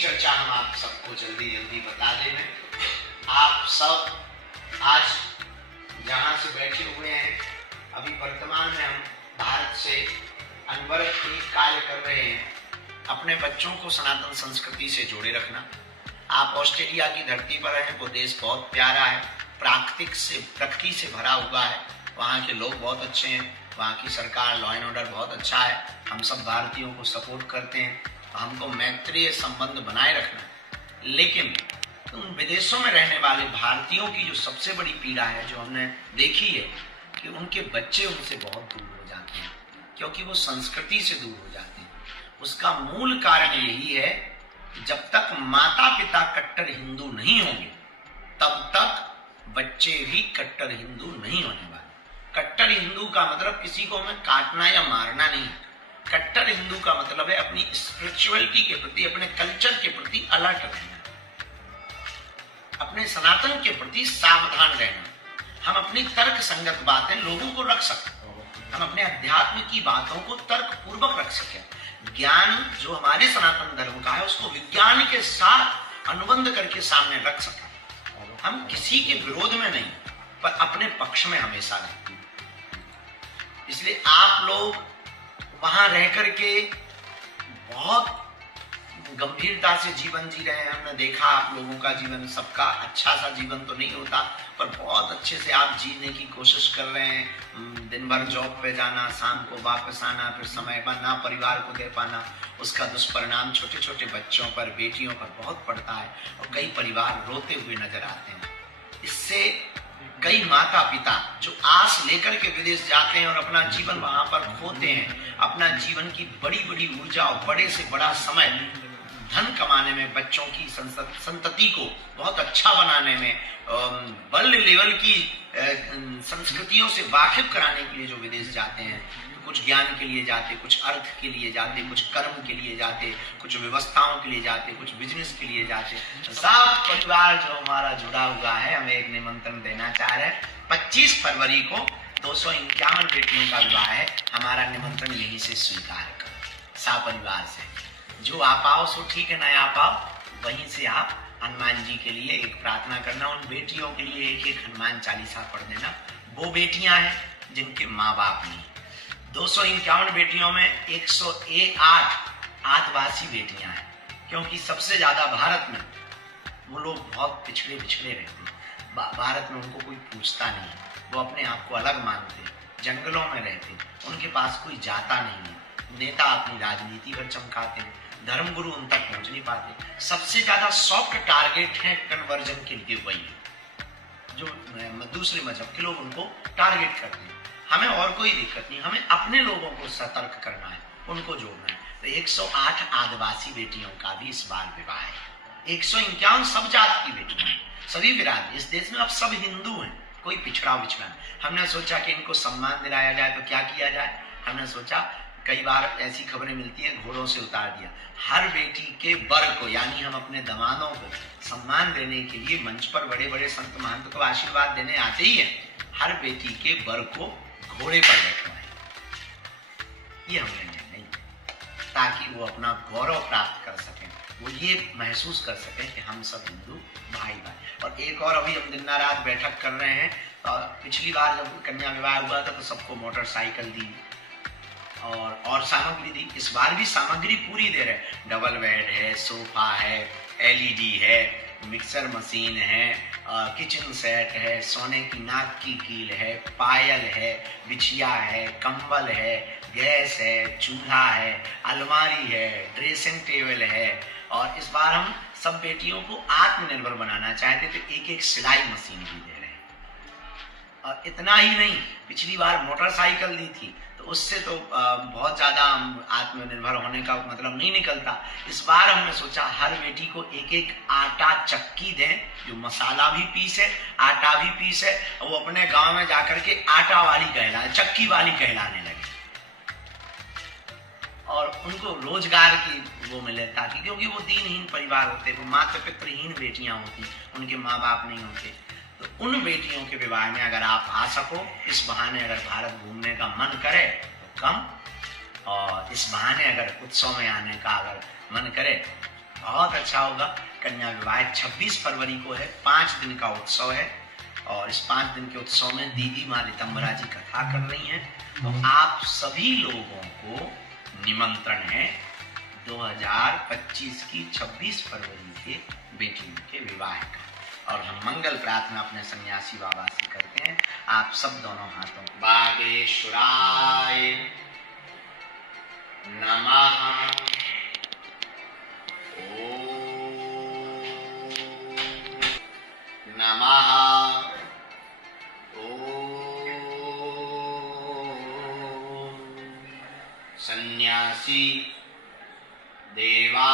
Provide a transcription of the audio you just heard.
चर्चा हम आप सबको जल्दी जल्दी बता दें। आप सब आज जहां से बैठे हुए हैं, अभी वर्तमान में हम भारत से अनवरत एक कार्य कर रहे हैं, अपने बच्चों को सनातन संस्कृति से जोड़े रखना। आप ऑस्ट्रेलिया की धरती पर हैं, वो देश बहुत प्यारा है, प्रकृति से भरा हुआ है, वहाँ के लोग बहुत अच्छे हैं, वहाँ की सरकार लॉ एंड ऑर्डर बहुत अच्छा है, हम सब भारतीयों को सपोर्ट करते हैं, हमको मैत्रीय संबंध बनाए रखना है। लेकिन उन विदेशों में रहने वाले भारतीयों की जो सबसे बड़ी पीड़ा है, जो हमने देखी है, कि उनके बच्चे उनसे बहुत दूर हो जाते हैं, क्योंकि वो संस्कृति से दूर हो जाते हैं। उसका मूल कारण यही है, जब तक माता पिता कट्टर हिंदू नहीं होंगे, तब तक बच्चे भी कट्टर हिंदू नहीं होने वाले। कट्टर हिंदू का मतलब किसी को हमें काटना या मारना नहीं है। कट्टर हिंदू का मतलब है अपनी स्पिरिचुअलिटी के प्रति, अपने कल्चर के प्रति अलर्ट रहना, अपने सनातन के प्रति सावधान रहना। हम अपनी तर्क संगत बातें लोगों को रख सकते, हम अपने अध्यात्म की बातों को तर्क पूर्वक रख सकें। ज्ञान जो हमारे सनातन धर्म का है, उसको विज्ञान के साथ अनुबंध करके सामने रख सकें। हम किसी के विरोध में नहीं, पर अपने पक्ष में हमेशा रहते हैं। इसलिए आप लोग वहां रह करके बहुत गंभीरता से जीवन जी रहे हैं। हमने देखा आप लोगों का जीवन, सबका अच्छा सा जीवन तो नहीं होता, पर बहुत अच्छे से आप जीने की कोशिश कर रहे हैं। दिन भर जॉब पे जाना, शाम को वापस आना, फिर समय पर ना परिवार को दे पाना, उसका दुष्परिणाम छोटे छोटे बच्चों पर, बेटियों पर बहुत पड़ता है, और कई परिवार रोते हुए नजर आते हैं। इससे कई माता पिता जो आस लेकर के विदेश जाते हैं और अपना जीवन वहां पर खोते हैं, अपना जीवन की बड़ी बड़ी ऊर्जा और बड़े से बड़ा समय धन कमाने में, बच्चों की संतति को बहुत अच्छा बनाने में, वर्ल्ड लेवल की संस्कृतियों से वाकिफ कराने के लिए जो विदेश जाते हैं, कुछ ज्ञान के लिए जाते, कुछ अर्थ के लिए जाते, कुछ कर्म के लिए जाते, कुछ व्यवस्थाओं के लिए जाते, कुछ बिजनेस के लिए जाते, सब परिवार जो हमारा जुड़ा हुआ है, हमें एक निमंत्रण देना चाह रहे हैं। 25 फरवरी को 251 बेटियों का विवाह है, हमारा निमंत्रण यहीं से स्वीकार करो, सपरिवार से। जो आ पाओ सो ठीक है, ना आ पाओ वहीं से आप हनुमान जी के लिए एक प्रार्थना करना, उन बेटियों के लिए एक एक हनुमान चालीसा पढ़ देना। वो बेटियां हैं जिनके माँ बाप नहीं। 251 बेटियों में 108 आदिवासी बेटियां हैं, क्योंकि सबसे ज्यादा भारत में वो लोग बहुत पिछड़े रहते हैं। भारत में उनको कोई पूछता नहीं, वो अपने आप को अलग मानते, जंगलों में रहते, उनके पास कोई जाता नहीं है, नेता अपनी राजनीति पर चमकाते हैं, धर्मगुरु उन तक पहुंच नहीं पाते। सबसे ज्यादा सॉफ्ट टारगेट है कन्वर्जन के लिए वही, जो दूसरे मजहब के लोग उनको टारगेट करते हैं। हमें और कोई दिक्कत नहीं, हमें अपने लोगों को सतर्क करना है, उनको जोड़ना है। तो 108 आदिवासी बेटियों का भी इस बार विवाह है। 151 सब जात की बेटियां हैं, सभी बिरादरी। इस देश में अब सब हिंदू हैं, कोई पिछड़ा नहीं। हमने सोचा कि इनको सम्मान दिलाया जाए, तो क्या किया जाए? हमने सोचा, कई बार ऐसी खबरें मिलती हैं, घोड़ों से उतार दिया। हर बेटी के वर को, यानी हम अपने दामादों को सम्मान देने के लिए मंच पर बड़े बड़े संत महंत को आशीर्वाद देने आते ही हैं, हर बेटी के वर को घोड़े पर बैठवाएं। ये हमने नहीं, ताकि वो अपना गौरव प्राप्त कर सकें, वो ये महसूस कर सकें कि हम सब हिंदू भाई भाई। और एक और अभी हम दिन रात बैठक कर रहे हैं। पिछली बार जब कन्या विवाह हुआ था तो सबको मोटरसाइकिल दी और सामग्री दी। इस बार भी सामग्री पूरी दे रहे हैं। डबल बेड है, सोफा है, एलईडी है, मिक्सर मशीन है, किचन सेट है, सोने की नाक की कील है, पायल है, बिछिया है, कंबल है, गैस है, चूल्हा है, अलमारी है, ड्रेसिंग टेबल है। और इस बार हम सब बेटियों को आत्मनिर्भर बनाना चाहते, तो एक एक सिलाई मशीन भी दे रहे हैं। और इतना ही नहीं, पिछली बार मोटरसाइकिल दी थी, तो उससे तो बहुत ज्यादा आत्मनिर्भर होने का मतलब नहीं निकलता। इस बार हमने सोचा हर बेटी को एक एक आटा चक्की दें, जो मसाला भी पीसे, आटा भी पीसे, और वो अपने गांव में जाकर के आटा वाली कहलाए, चक्की वाली कहलाने लगे, और उनको रोजगार की वो मिले, ताकि, क्योंकि वो दीनहीन परिवार होते, वो माता पितृहीन बेटियां होती, उनके माँ बाप नहीं होते। तो उन बेटियों के विवाह में अगर आप आ सको, इस बहाने अगर भारत घूमने का मन करे तो कम, और इस बहाने अगर उत्सव में आने का अगर मन करे बहुत अच्छा होगा। कन्या विवाह 26 फरवरी को है, 5 दिन का उत्सव है और इस 5 दिन के उत्सव में दीदी माँ रितंबरा जी कथा कर रही हैं। तो आप सभी लोगों को निमंत्रण है 2025 की 26 फरवरी के बेटियों के विवाह का। और हम मंगल प्रार्थना अपने सन्यासी बाबा से करते हैं। आप सब दोनों हाथों को बागेश्वराय नमः। ओम नमः। ओम सन्यासी देवा